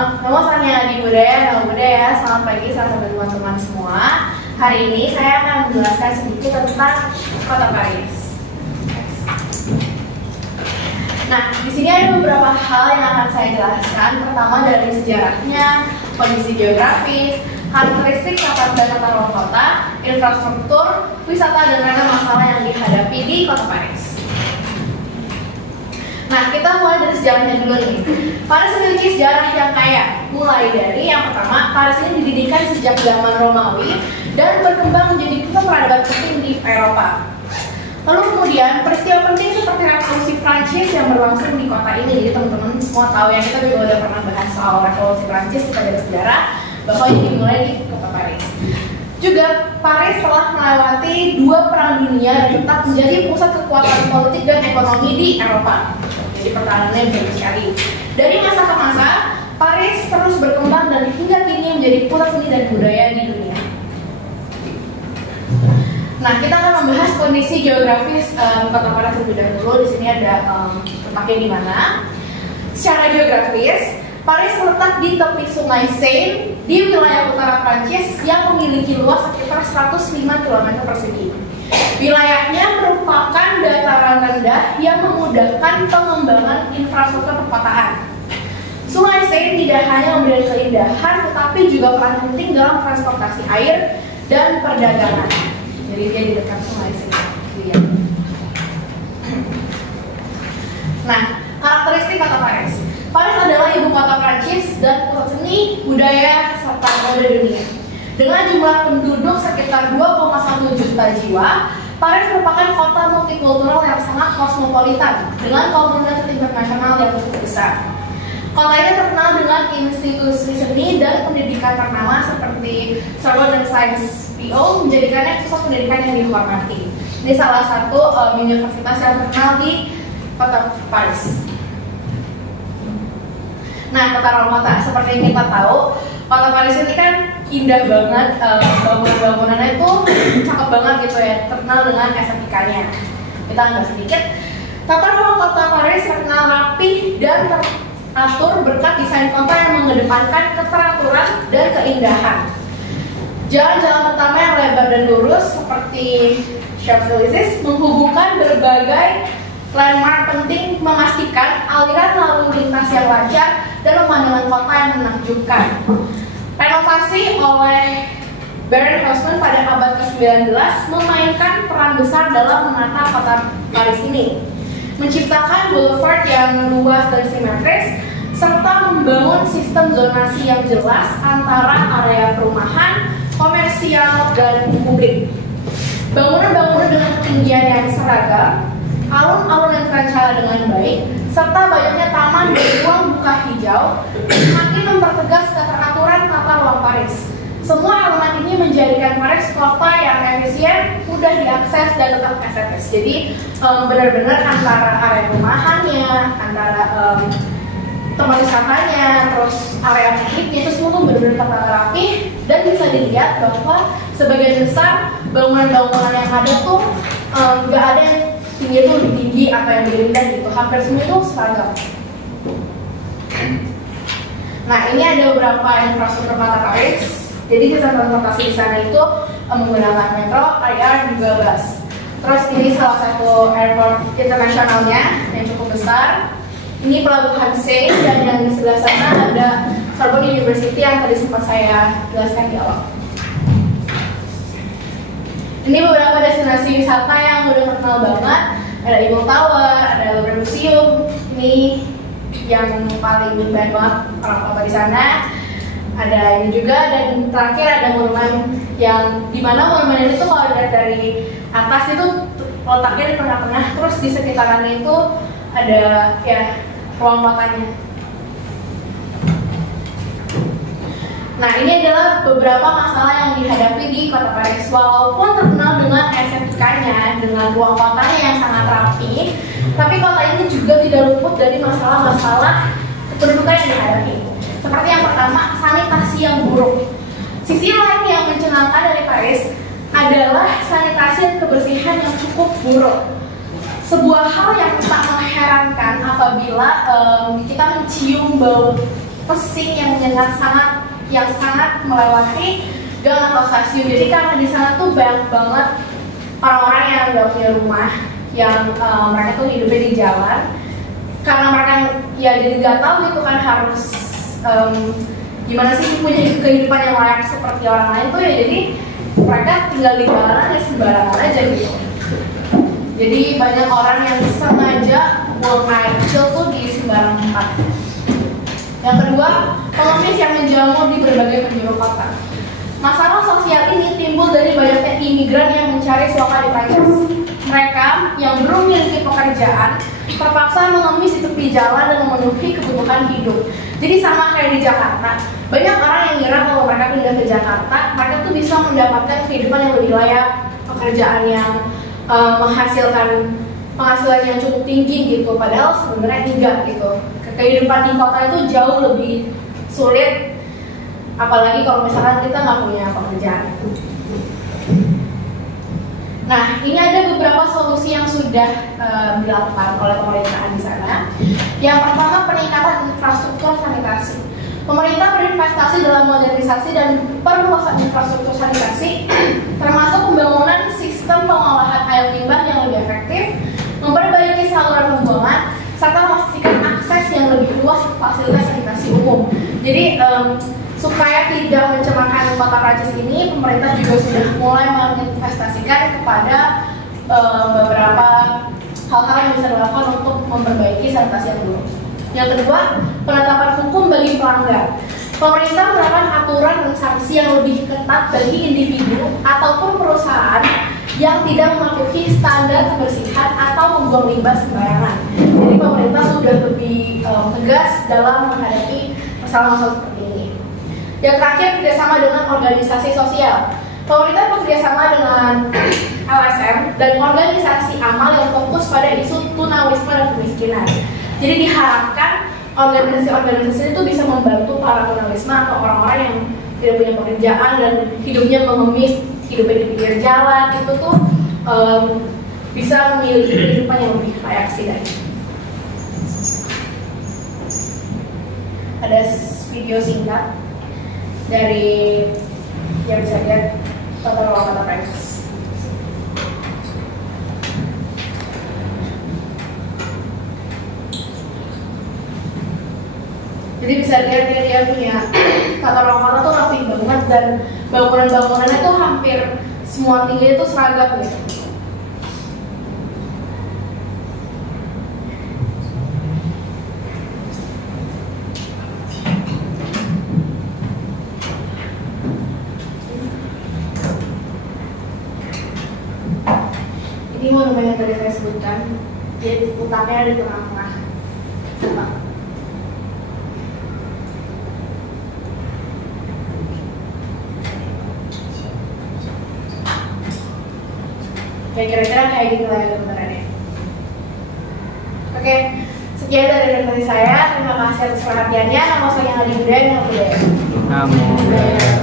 Nama saya Adi Budaya, selamat pagi sahabat teman-teman semua. Hari ini saya akan menjelaskan sedikit tentang Kota Paris. Nah, di sini ada beberapa hal yang akan saya jelaskan. Pertama dari sejarahnya, kondisi geografis, karakteristik tata ruang kota, infrastruktur, wisata, dan ragam masalah yang dihadapi di Kota Paris. Nah, kita mulai dari sejarahnya dulu nih. Paris memiliki sejarah yang kaya. Mulai dari yang pertama, Paris ini didirikan sejak zaman Romawi dan berkembang menjadi pusat peradaban penting di Eropa. Lalu kemudian peristiwa penting seperti Revolusi Prancis yang berlangsung di kota ini. Jadi teman-teman semua tahu ya, kita juga udah pernah bahas soal Revolusi Prancis pada sejarah bahwa ini dimulai di Kota Paris. Juga Paris telah melewati 2 perang dunia dan tetap menjadi pusat kekuatan politik dan ekonomi di Eropa. Jadi pertahanannya bagus sekali. Dari masa ke masa, Paris terus berkembang dan hingga kini menjadi pusat seni dan budaya di dunia. Nah, kita akan membahas kondisi geografis Kota Paris terlebih dahulu. Di sini ada letaknya di mana. Secara geografis, Paris terletak di tepi Sungai Seine di wilayah utara Prancis yang memiliki luas sekitar 105 km persegi. Wilayahnya merupakan dataran rendah yang memudahkan pengembangan infrastruktur perkotaan. Sungai Seine tidak hanya memberikan keindahan, tetapi juga peran penting dalam transportasi air dan perdagangan. Jadi dia di dekat Sungai Seine. Nah, karakteristik Kota Paris. Paris adalah ibu kota Prancis dan pusat seni, budaya, serta mode dunia. Dengan jumlah penduduk sekitar 2,1 juta jiwa, Paris merupakan kota multikultural yang sangat kosmopolitan dengan komunitas internasional yang cukup besar. Kota ini terkenal dengan institusi seni dan pendidikan ternama seperti Sorbonne dan Sciences Po, menjadikannya pusat pendidikan yang dihormati. Ini salah satu universitas yang terkenal di Kota Paris. Nah, tata ruang kota, seperti yang kita tahu, Kota Paris ini kan indah banget, bangunan-bangunannya itu cakep banget gitu ya, terkenal dengan estetikanya. Kita nggak sedikit. Tata ruang Kota Paris terkenal rapi dan teratur berkat desain kota yang mengedepankan keteraturan dan keindahan. Jalan-jalan pertama yang lebar dan lurus seperti Champs-Élysées menghubungkan berbagai landmark penting, memastikan aliran lalu lintas yang lancar dan pemandangan kota yang menakjubkan. Renovasi oleh Baron Haussmann pada abad ke-19 memainkan peran besar dalam menata kota Paris ini, menciptakan boulevard yang luas dan simetris, serta membangun sistem zonasi yang jelas antara area perumahan, komersial, dan publik. Bangunan-bangunan dengan ketinggian yang seragam, alun-alun yang terancang dengan baik, serta banyaknya taman dan ruang buka hijau semakin mempertegas keteraturan tata ruang Paris. Semua elemen ini menjadikan Paris kota yang efisien, mudah diakses, dan tetap estetis. Jadi benar-benar antara area rumahannya, antara tempat wisatanya, terus area publiknya itu semua tuh benar-benar tertata rapi, dan bisa dilihat bahwa sebagian besar bangunan-bangunan yang ada tuh nggak ada yang tinggi itu lebih tinggi atau yang lebih rendah gitu, hampir semua itu seragam. Nah, ini ada beberapa infrastruktur Kota Paris. Jadi sistem transportasi di sana itu menggunakan metro, KRL, dan juga bus. Terus ini salah satu airport internasionalnya yang cukup besar. Ini pelabuhan Seine, dan yang di sebelah sana ada Sorbonne University yang tadi sempat saya jelaskan di awal. Ini beberapa destinasi wisata yang udah terkenal banget. Ada Eiffel Tower, ada Louvre Museum. Ini yang paling banyak banget orang kota di sana. Ada ini juga, dan terakhir ada monumen yang dimana monumen ini tuh kalau dilihat dari atas itu letaknya di tengah-tengah, terus di sekitarannya itu ada ya ruang kotanya. Nah, ini adalah beberapa masalah yang dihadapi di Kota Paris. Walaupun terkenal dengan estetikanya, dengan ruang kotanya yang sangat rapi, tapi kota ini juga tidak luput dari masalah-masalah kependudukan yang dihadapi. Seperti yang pertama, sanitasi yang buruk. Sisi lain yang mencengangkan dari Paris adalah sanitasi dan kebersihan yang cukup buruk. Sebuah hal yang tak mengherankan apabila kita mencium bau pesing yang menyengat yang sangat melewati gang atau stasiun. Jadi karena di sana tuh banyak banget orang-orang yang nggak punya rumah, yang mereka tuh hidupnya di jalan. Karena mereka ya jadi nggak tahu gitu kan harus gimana sih punya kehidupan yang layak seperti orang lain tuh ya, jadi mereka tinggal di jalanan ya sembarangan aja gitu. Jadi banyak orang yang sengaja buang air kecil tuh di sembarang tempat. Yang kedua, pengemis yang menjamur di berbagai penjuru kota. Masalah sosial ini timbul dari banyaknya imigran yang mencari suaka di Prancis. Mereka yang belum memiliki pekerjaan terpaksa mengemis di tepi jalan dan memenuhi kebutuhan hidup. Jadi sama kayak di Jakarta, banyak orang yang ngira kalau mereka pindah ke Jakarta, mereka tuh bisa mendapatkan kehidupan yang lebih layak, pekerjaan yang menghasilkan penghasilan yang cukup tinggi gitu. Padahal sebenarnya enggak gitu. Kehidupan di kota itu jauh lebih sulit, apalagi kalau misalkan kita nggak punya pekerjaan. Nah, ini ada beberapa solusi yang sudah dilakukan oleh pemerintahan di sana. Yang pertama, peningkatan infrastruktur sanitasi. Pemerintah berinvestasi dalam modernisasi dan perluasan infrastruktur sanitasi, termasuk pembangunan sistem pengolahan air limbah yang lebih efektif, memperbaiki saluran pembuangan, serta memastikan akses yang lebih luas ke fasilitas sanitasi umum. Jadi supaya tidak mencemarkan kota Prancis ini, pemerintah juga sudah mulai menginvestasikan kepada beberapa hal-hal yang bisa dilakukan untuk memperbaiki sanitasi yang buruk. Yang kedua, penetapan hukum bagi pelanggar. Pemerintah menerapkan aturan dan sanksi yang lebih ketat bagi individu ataupun perusahaan yang tidak mematuhi standar kebersihan atau membuang limbah sembarangan. Jadi pemerintah sudah lebih tegas dalam menghadapi masalah-masalah seperti ini. Yang terakhir, kerjasama dengan organisasi sosial. Pemerintah bekerjasama dengan LSM dan organisasi amal yang fokus pada isu tunawisma dan kemiskinan. Jadi diharapkan organisasi-organisasi itu bisa membantu para tunawisma atau orang-orang yang tidak punya pekerjaan dan hidupnya mengemis, hidupnya di pinggir jalan, itu tuh bisa memiliki kehidupan yang lebih layak setidaknya. Ada video singkat dari yang bisa lihat tata ruang kota Prancis. Jadi bisa lihat dia punya tata ruang kota tuh rapi banget dan bangunan-bangunannya tuh hampir semua tingginya tuh seragam gitu. Ini monumen yang tadi saya sebutkan, dia letaknya ada di tengah-tengah. Kira-kira kayak gitu lah gambarannya. Oke, sekian dari saya. Terima kasih atas perhatiannya. Nama saya Adi Budaya. Namo Buddhaya.